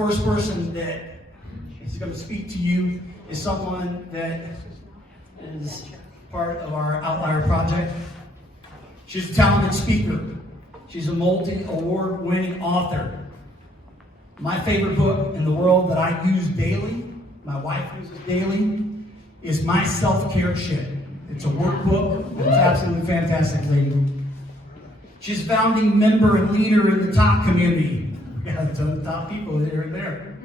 first person that is going to speak to you is someone that is part of our Outlier Project. She's a talented speaker. She's a multi-award winning author. My favorite book in the world that I use daily, my wife uses daily, is My Self-Care Shit. It's a workbook. It's absolutely fantastic, lady. She's a founding member and leader in the top community. We got some top people that are there.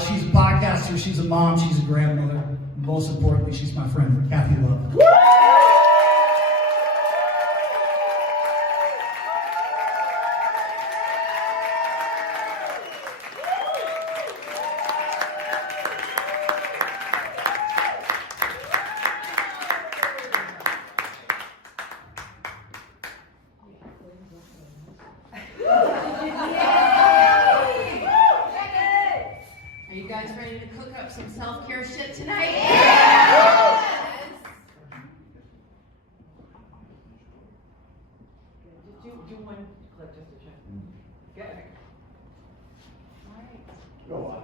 She's a podcaster, she's a mom, she's a grandmother. Most importantly, she's my friend, Kathy Love. Are you guys ready to cook up some self-care shit tonight? Do one clip just to check. Good. Go on.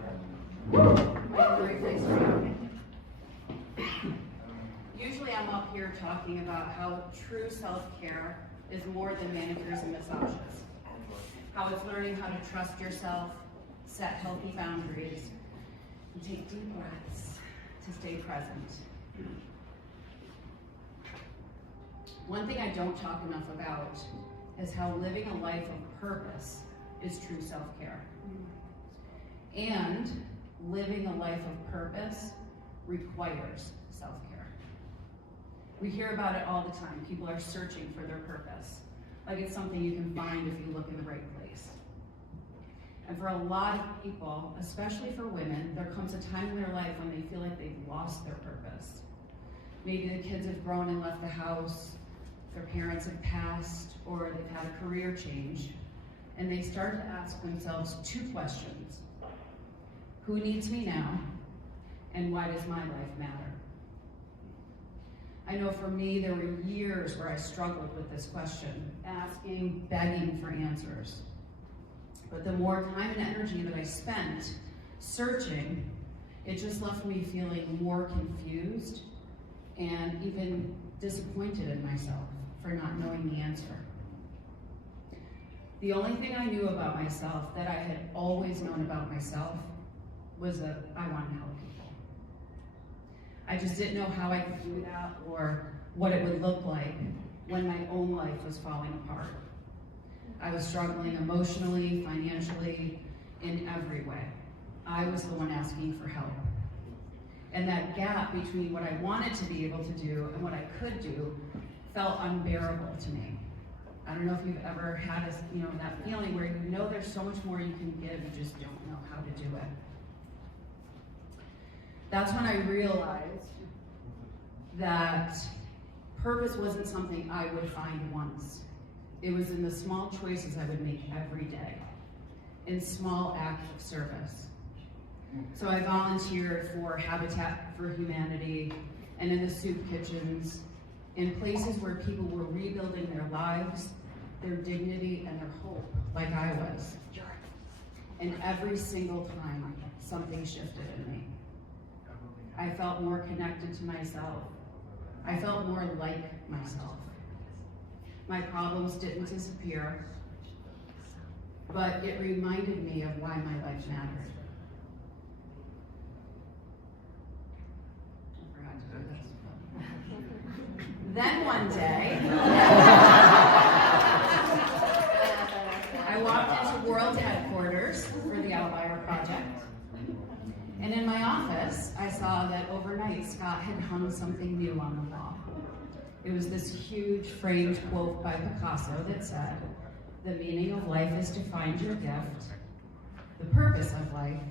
Usually I'm up here talking about how true self-care is more than manicures and massages. How it's learning how to trust yourself, set healthy boundaries, and take deep breaths to stay present. One thing I don't talk enough about is how living a life of purpose is true self-care. And living a life of purpose requires self-care. We hear about it all the time. People are searching for their purpose. Like it's something you can find if you look in the right place. And for a lot of people, especially for women, there comes a time in their life when they feel like they've lost their purpose. Maybe the kids have grown and left the house, their parents have passed, or they've had a career change, and they start to ask themselves two questions. Who needs me now? And why does my life matter? I know for me, there were years where I struggled with this question, asking, begging for answers. But the more time and energy that I spent searching, it just left me feeling more confused and even disappointed in myself for not knowing the answer. The only thing I knew about myself that I had always known about myself was that I wanted to help people. I just didn't know how I could do that or what it would look like when my own life was falling apart. I was struggling emotionally, financially, in every way. I was the one asking for help. And that gap between what I wanted to be able to do and what I could do felt unbearable to me. I don't know if you've ever had that feeling where you know there's so much more you can give, you just don't know how to do it. That's when I realized that purpose wasn't something I would find once. It was in the small choices I would make every day, in small acts of service. So I volunteered for Habitat for Humanity and in the soup kitchens, in places where people were rebuilding their lives, their dignity, and their hope, like I was. And every single time, something shifted in me. I felt more connected to myself. I felt more like myself. My problems didn't disappear, but it reminded me of why my life mattered. I forgot to do this. Then one day, I walked into World Headquarters for the Outlier Project. And in my office, I saw that overnight Scott had hung something new on the wall. It was this huge framed quote by Picasso that said, "The meaning of life is to find your gift. The purpose of life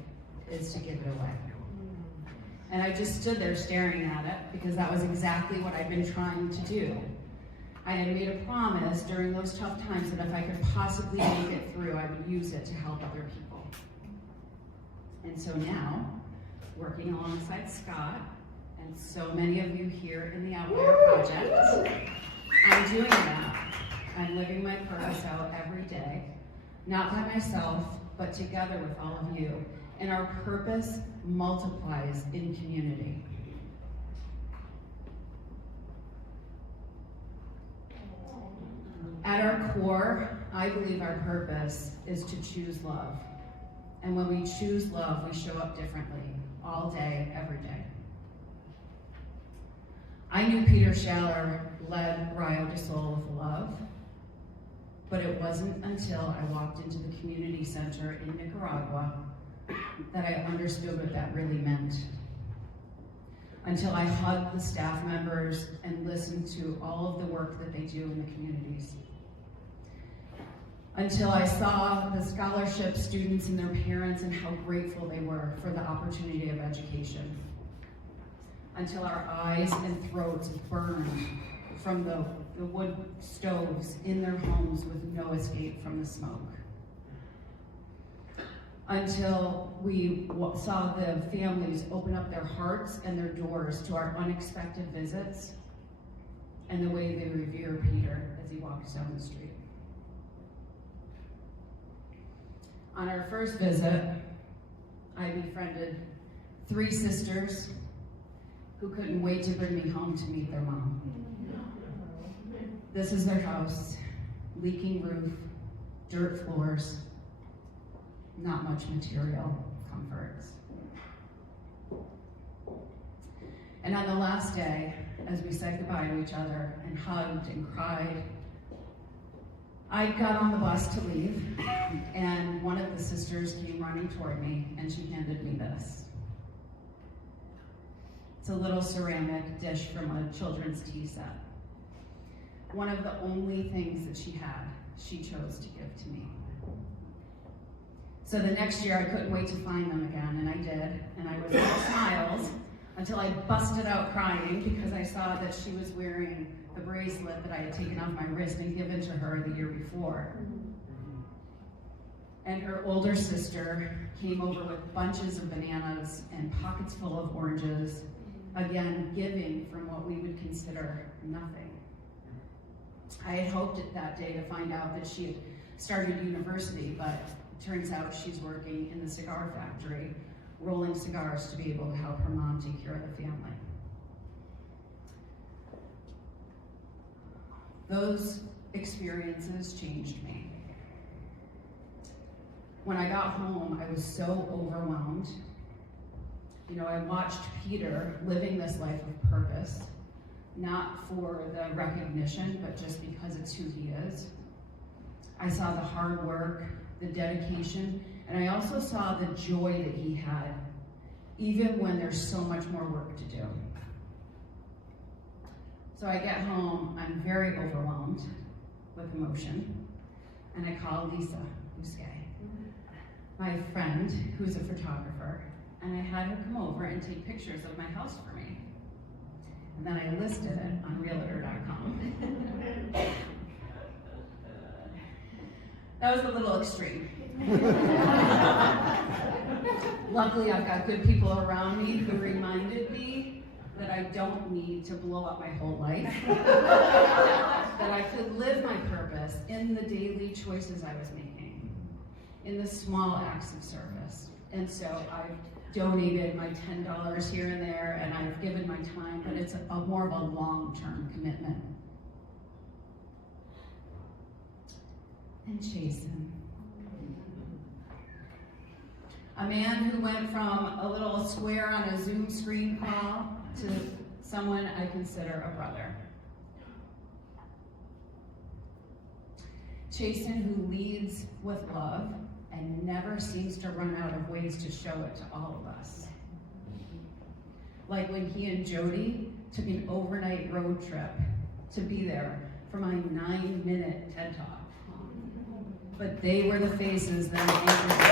is to give it away." And I just stood there staring at it because that was exactly what I'd been trying to do. I had made a promise during those tough times that if I could possibly make it through, I would use it to help other people. And so now, working alongside Scott, and so many of you here in the Outlier Project, I'm doing that. I'm living my purpose out every day, not by myself, but together with all of you. And our purpose multiplies in community. At our core, I believe our purpose is to choose love. And when we choose love, we show up differently, all day, every day. I knew Peter Schaller led Rayo de Sol with love, but it wasn't until I walked into the community center in Nicaragua that I understood what that really meant. Until I hugged the staff members and listened to all of the work that they do in the communities. Until I saw the scholarship students and their parents and how grateful they were for the opportunity of education. Until our eyes and throats burned from the wood stoves in their homes with no escape from the smoke. Until we saw the families open up their hearts and their doors to our unexpected visits and the way they revere Peter as he walks down the street. On our first visit, I befriended 3 sisters who couldn't wait to bring me home to meet their mom. This is their house, leaking roof, dirt floors, not much material comforts. And on the last day, as we said goodbye to each other and hugged and cried, I got on the bus to leave, and one of the sisters came running toward me, and she handed me this. It's a little ceramic dish from a children's tea set. One of the only things that she had, she chose to give to me. So the next year, I couldn't wait to find them again, and I did, and I was all smiles until I busted out crying because I saw that she was wearing the bracelet that I had taken off my wrist and given to her the year before. And her older sister came over with bunches of bananas and pockets full of oranges, again, giving from what we would consider nothing. I had hoped that day to find out that she had started university, but it turns out she's working in the cigar factory, rolling cigars to be able to help her mom take care of the family. Those experiences changed me. When I got home, I was so overwhelmed. You know, I watched Peter living this life of purpose, not for the recognition, but just because it's who he is. I saw the hard work, the dedication, and I also saw the joy that he had, even when there's so much more work to do. So I get home, I'm very overwhelmed with emotion, and I call Lisa Bousquet, my friend who's a photographer, and I had her come over and take pictures of my house for me. And then I listed it on Realtor.com. That was a little extreme. Luckily, I've got good people around me who reminded me that I don't need to blow up my whole life, that I could live my purpose in the daily choices I was making, in the small acts of service. And so I've donated my $10 here and there, and I've given my time, but it's more of a long-term commitment. And Jason, a man who went from a little square on a Zoom screen call to someone I consider a brother. Jason, who leads with love and never seems to run out of ways to show it to all of us. Like when he and Jody took an overnight road trip to be there for my 9-minute TED Talk. But they were the faces that anchored me.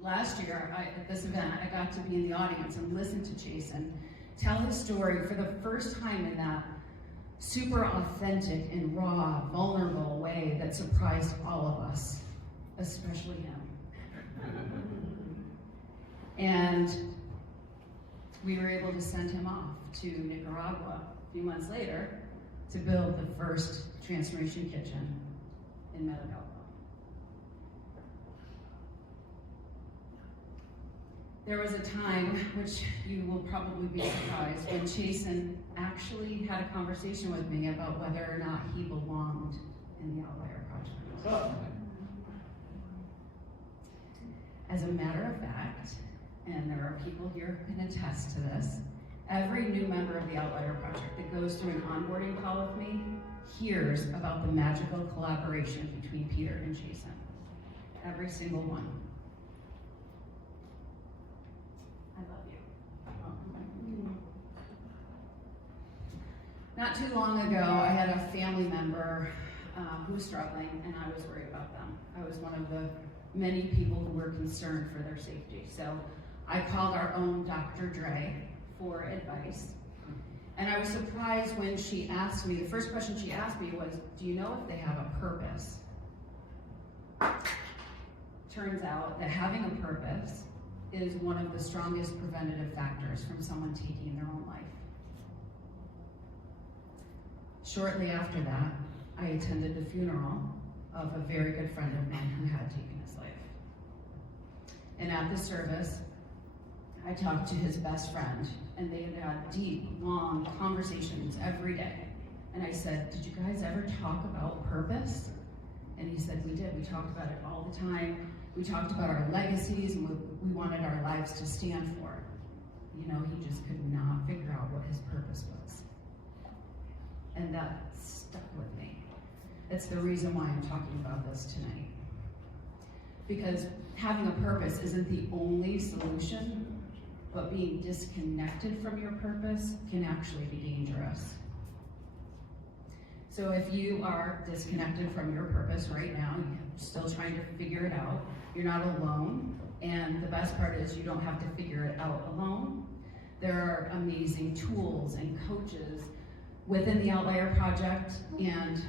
Last year, at this event, I got to be in the audience and listen to Jason tell his story for the first time in that super authentic and raw, vulnerable way that surprised all of us, especially him. And we were able to send him off to Nicaragua a few months later to build the first Transformation Kitchen in Meadowvale. There was a time, which you will probably be surprised, when Chasen actually had a conversation with me about whether or not he belonged in the Outlier Project. As a matter of fact, and there are people here who can attest to this, every new member of the Outlier Project that goes through an onboarding call with me hears about the magical collaboration between Peter and Chasen. Every single one. I love you. Not too long ago, I had a family member who was struggling, and I was worried about them. I was one of the many people who were concerned for their safety. So I called our own Dr. Dre for advice. And I was surprised when she asked me, the first question she asked me was, do you know if they have a purpose? Turns out that having a purpose is one of the strongest preventative factors from someone taking their own life. Shortly after that, I attended the funeral of a very good friend of mine who had taken his life. And at the service, I talked to his best friend, and they had had deep, long conversations every day. And I said, did you guys ever talk about purpose? And he said, we did. We talked about it all the time. We talked about our legacies and what we wanted our lives to stand for. You know, he just could not figure out what his purpose was. And that stuck with me. It's the reason why I'm talking about this tonight. Because having a purpose isn't the only solution, but being disconnected from your purpose can actually be dangerous. So if you are disconnected from your purpose right now, you're still trying to figure it out, you're not alone, and the best part is you don't have to figure it out alone. There are amazing tools and coaches within the Outlier Project and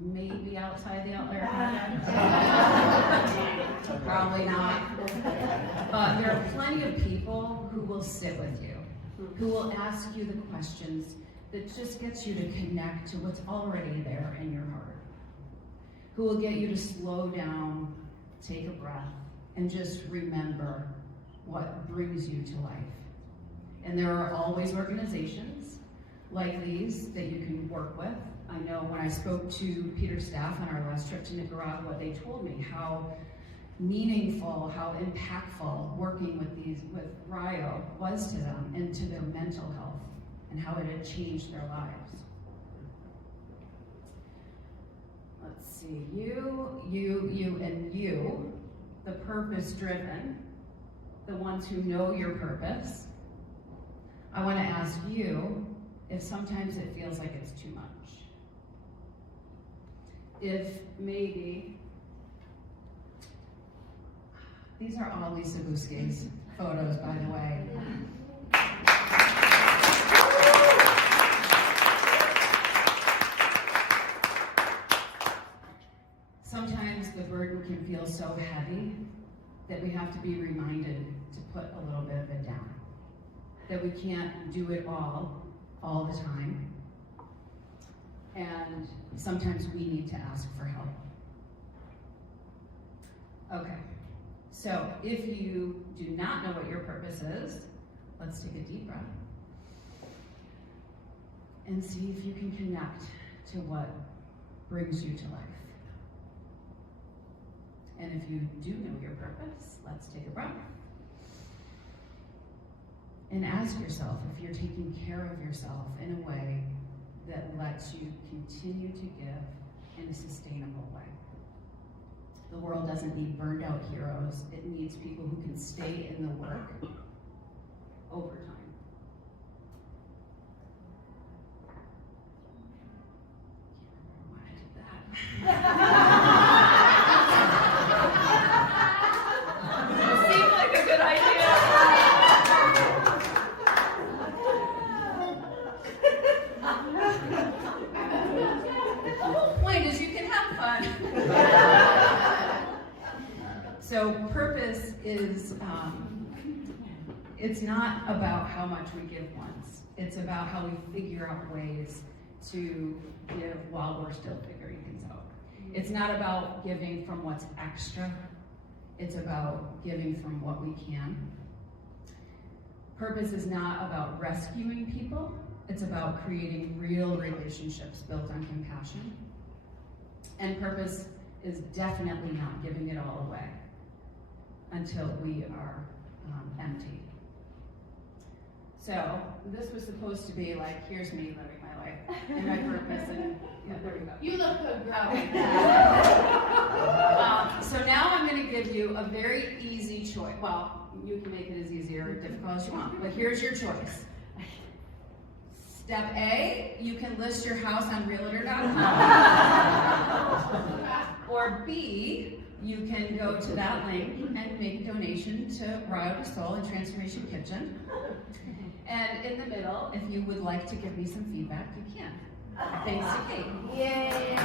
maybe outside the Outlier Project. Probably not. But there are plenty of people who will sit with you, who will ask you the questions that just gets you to connect to what's already there in your heart, who will get you to slow down, take a breath, and just remember what brings you to life. And there are always organizations like these that you can work with. I know when I spoke to Peter's staff on our last trip to Nicaragua, they told me how meaningful, how impactful working with Rio was to them and to their mental health, and how it had changed their lives. Let's see, you, and you, the purpose-driven, the ones who know your purpose. I want to ask you if sometimes it feels like it's too much. If maybe, these are all Lisa Busquets photos, by the way. Sometimes the burden can feel so heavy that we have to be reminded to put a little bit of it down. That we can't do it all the time. And sometimes we need to ask for help. Okay, so if you do not know what your purpose is, let's take a deep breath and see if you can connect to what brings you to life. And if you do know your purpose, let's take a breath. And ask yourself if you're taking care of yourself in a way that lets you continue to give in a sustainable way. The world doesn't need burned out heroes. It needs people who can stay in the work over time. Can't remember why I did that. Seemed like a good idea. The whole point is you can have fun. So purpose is, it's not about how much we give once. It's about how we figure out ways to give while we're still figuring things out. It's not about giving from what's extra. It's about giving from what we can. Purpose is not about rescuing people. It's about creating real relationships built on compassion. And purpose is definitely not giving it all away until we are empty. So this was supposed to be like, here's me living my life and my purpose, and there we go. You look good, girl. So now I'm going to give you a very easy choice. Well, you can make it as easy or difficult as you want, but here's your choice. Step A, you can list your house on Realtor.com. Or B, you can go to that link and make a donation to Rio de Sol and Transformation Kitchen. And in the middle, if you would like to give me some feedback, you can. Thanks to Kate. Yay!